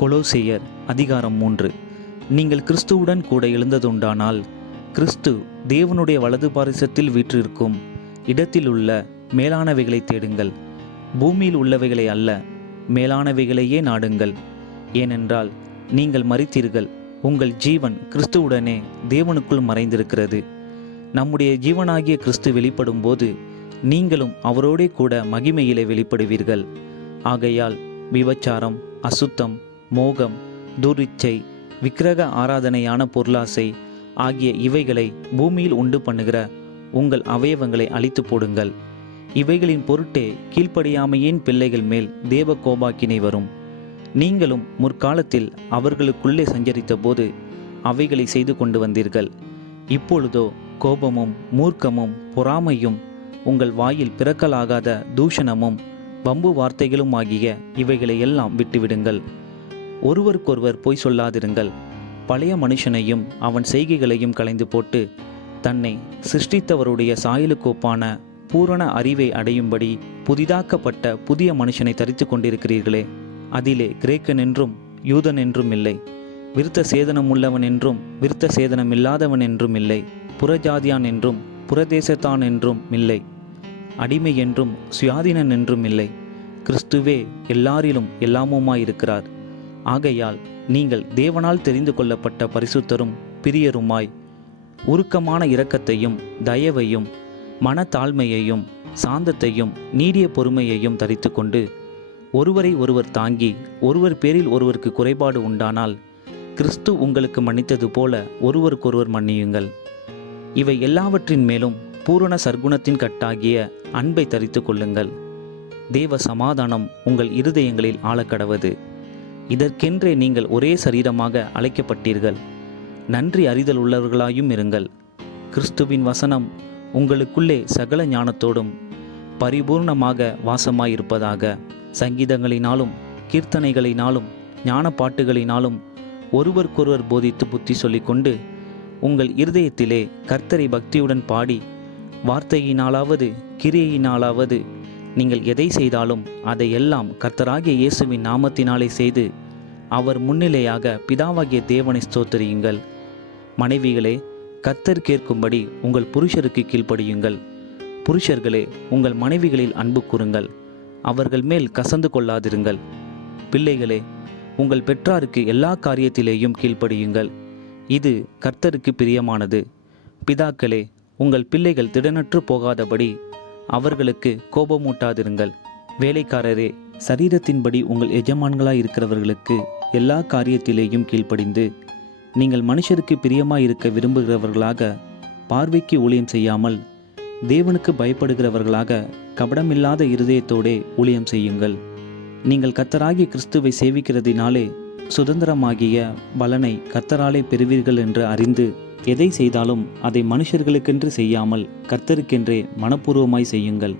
கொலோசேயர் அதிகாரம் 3. நீங்கள் கிறிஸ்துவுடன் கூட எழுந்ததுண்டானால் கிறிஸ்து தேவனுடைய வலது பாரிசத்தில் வீற்றிருக்கும் இடத்திலுள்ள மேலானவைகளை தேடுங்கள். பூமியில் உள்ளவைகளை அல்ல, மேலானவைகளையே நாடுங்கள். ஏனென்றால் நீங்கள் மரித்தீர்கள், உங்கள் ஜீவன் கிறிஸ்துவுடனே தேவனுக்குள் மறைந்திருக்கிறது. நம்முடைய ஜீவனாகிய கிறிஸ்து வெளிப்படும் போது நீங்களும் அவரோடே கூட மகிமையிலே வெளிப்படுவீர்கள். ஆகையால் விபச்சாரம், அசுத்தம், மோகம், துரிச்சை, விக்கிரக ஆராதனையான பொருளாசை ஆகிய இவைகளை பூமியில் உண்டு பண்ணுகிற உங்கள் அவயவங்களை அழித்து போடுங்கள். இவைகளின் பொருட்டே கீழ்ப்படியாமையின் பிள்ளைகள் மேல் தேவ கோபாக்கினை வரும். நீங்களும் முற்காலத்தில் அவர்களுக்குள்ளே சஞ்சரித்த போது அவைகளை செய்து கொண்டு வந்தீர்கள். இப்பொழுதோ கோபமும் மூர்க்கமும் பொறாமையும் உங்கள் வாயில் பிறக்கலாகாத தூஷணமும் வம்பு வார்த்தைகளும் ஆகிய இவைகளை எல்லாம் விட்டுவிடுங்கள். ஒருவருக்கொருவர் பொய் சொல்லாதிருங்கள். பழைய மனுஷனையும் அவன் செய்கைகளையும் களைந்து போட்டு தன்னை சிருஷ்டித்தவருடைய சாயலுக்கோப்பான பூரண அறிவை அடையும்படி புதிதாக்கப்பட்ட புதிய மனுஷனை தரித்து கொண்டிருக்கிறீர்களே. அதிலே கிரேக்கன் என்றும் யூதன் என்றும் இல்லை, விருத்த சேதனம் உள்ளவன் என்றும் விருத்த சேதனம் இல்லாதவன் என்றும் இல்லை, புறஜாதியான் என்றும் புறதேசத்தான் என்றும் இல்லை, அடிமை என்றும் சுயாதீனன் என்றும் இல்லை. கிறிஸ்துவே எல்லாரிலும் எல்லாமுமாயிருக்கிறார். ஆகையால் நீங்கள் தேவனால் தெரிந்து கொள்ளப்பட்ட பரிசுத்தரும் பிரியருமாய் உருக்கமான இரக்கத்தையும் தயவையும் மனத்தாழ்மையையும் சாந்தத்தையும் நீடிய பொறுமையையும் தரித்து கொண்டு ஒருவரை ஒருவர் தாங்கி ஒருவர் பேரில் ஒருவருக்கு குறைபாடு உண்டானால் கிறிஸ்து உங்களுக்கு மன்னித்தது போல ஒருவருக்கொருவர் மன்னியுங்கள். இவை எல்லாவற்றின் மேலும் பூரண சர்க்குணத்தின் கட்டாகிய அன்பை தரித்து கொள்ளுங்கள். தேவ சமாதானம் உங்கள் இருதயங்களில் ஆழக்கடவது. இதற்கென்றே நீங்கள் ஒரே சரீரமாக அழைக்கப்பட்டீர்கள். நன்றி அறிதல் உள்ளவர்களாயும் இருங்கள். கிறிஸ்துவின் வசனம் உங்களுக்குள்ளே சகல ஞானத்தோடும் பரிபூர்ணமாக வாசமாயிருப்பதாக. சங்கீதங்களினாலும் கீர்த்தனைகளினாலும் ஞான பாட்டுகளினாலும் ஒருவருக்கொருவர் போதித்து புத்தி சொல்லிக்கொண்டு உங்கள் இருதயத்திலே கர்த்தரை பக்தியுடன் பாடி வார்த்தையினாலாவது கிரியையினாலாவது நீங்கள் எதை செய்தாலும் அதையெல்லாம் கர்த்தராகிய இயேசுவின் நாமத்தினாலே செய்து அவர் முன்னிலையாக பிதாவாகிய தேவனை ஸ்தோத்திரியுங்கள். மனைவிகளே, கர்த்தர் கேட்கும்படி உங்கள் புருஷருக்கு கீழ்ப்படியுங்கள். புருஷர்களே, உங்கள் மனைவிகளில் அன்பு கூறுங்கள், அவர்கள் மேல் கசந்து கொள்ளாதிருங்கள். பிள்ளைகளே, உங்கள் பெற்றாருக்கு எல்லா காரியத்திலேயும் கீழ்ப்படியுங்கள், இது கர்த்தருக்கு பிரியமானது. பிதாக்களே, உங்கள் பிள்ளைகள் திடனற்று போகாதபடி அவர்களுக்கு கோபமூட்டாதிருங்கள். வேலைக்காரரே, சரீரத்தின்படி உங்கள் எஜமான்களாயிருக்கிறவர்களுக்கு எல்லா காரியத்திலேயும் கீழ்ப்படிந்து நீங்கள் மனுஷருக்கு பிரியமாயிருக்க விரும்புகிறவர்களாக பார்வைக்கு ஊழியம் செய்யாமல் தேவனுக்கு பயப்படுகிறவர்களாக கபடமில்லாத இருதயத்தோடே ஊழியம் செய்யுங்கள். நீங்கள் கர்த்தராகிய கிறிஸ்துவை சேவிக்கிறதினாலே சுதந்திரமாகிய பலனை கர்த்தராலே பெறுவீர்கள் என்று அறிந்து எதை செய்தாலும் அதை மனுஷர்களுக்கென்று செய்யாமல் கர்த்தருக்கென்றே மனப்பூர்வமாய் செய்யுங்கள்.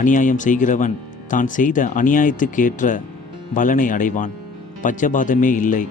அநியாயம் செய்கிறவன் தான் செய்த அநியாயத்துக்கு ஏற்ற பலனை அடைவான். பட்சபாதமே இல்லை.